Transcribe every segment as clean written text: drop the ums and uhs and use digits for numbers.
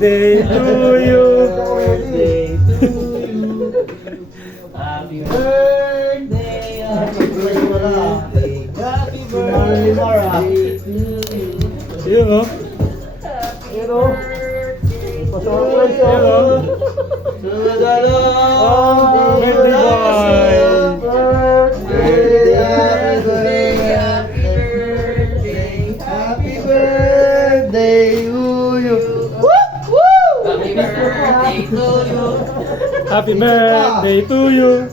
Birthday to you. Birthday to you. Happy birthday. Happy birthday. Happy birthday to you. Yun o. Yun o. Pasurprise o. Sumadalong. Birthday boy. Happy birthday to you. Happy birthday to you.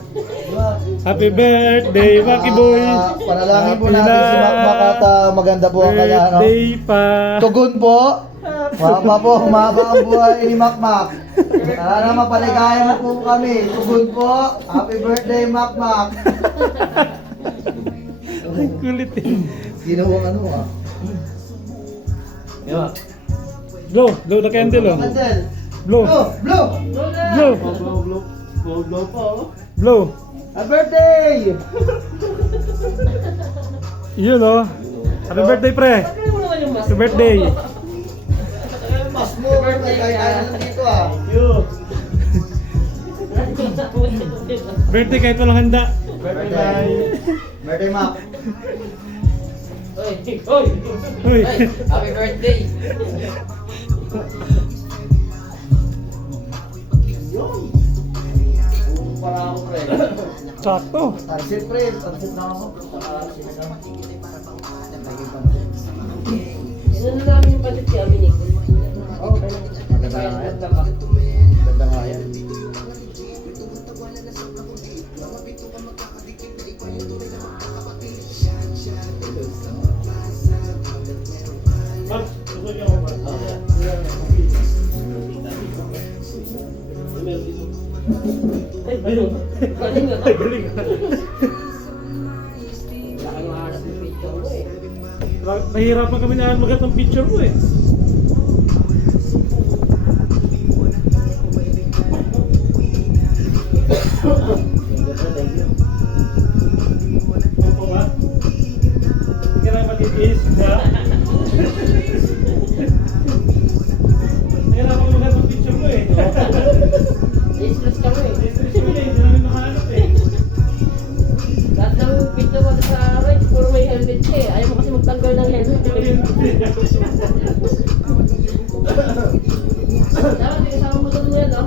Happy birthday, Maki Boy. Panalangin po natin si Makmak at maganda po ang kanya. No? Birthday pa. Tugon po. Mama po, humaba ang buhay ni Makmak. Sana mapaligaya mo po kami. Tugon po. Happy birthday, Makmak. Ang kulit eh. Sino ang ano ah? Yeah. Blow the candle oh. Candle. Blow. Blow. Blow. Blow po. Blow. Happy birthday! Yun oh. Happy birthday pre. Happy birthday. Mas mo, kaya dito ah. Birthday kahit walang handa. Birthday. Birthday, Mak. Uy. Happy birthday! Para ako, pre. Sakto. Tansit, pre. Tansit na ako. Ano namin yung palit kaya, Minik? Oh, maganda nga yan. Maganda nga yan. Ayun. Galing nga. Ay, galing. Laki ng hanap ng picture mo eh. Nahihirapan kami na magat ng picture mo eh. Opo ba? Hindi ka na matitiis, ha? Nahihirapan ka magat ng picture mo eh. Stress ka mo eh. Hindi mo eh, hindi namin makahanap eh. Lahat ng picture mo sa right, puro may helmet siya eh. Ayaw mo kasi magtanggal ng helmet. Dapat, kasama mo doon yan, no?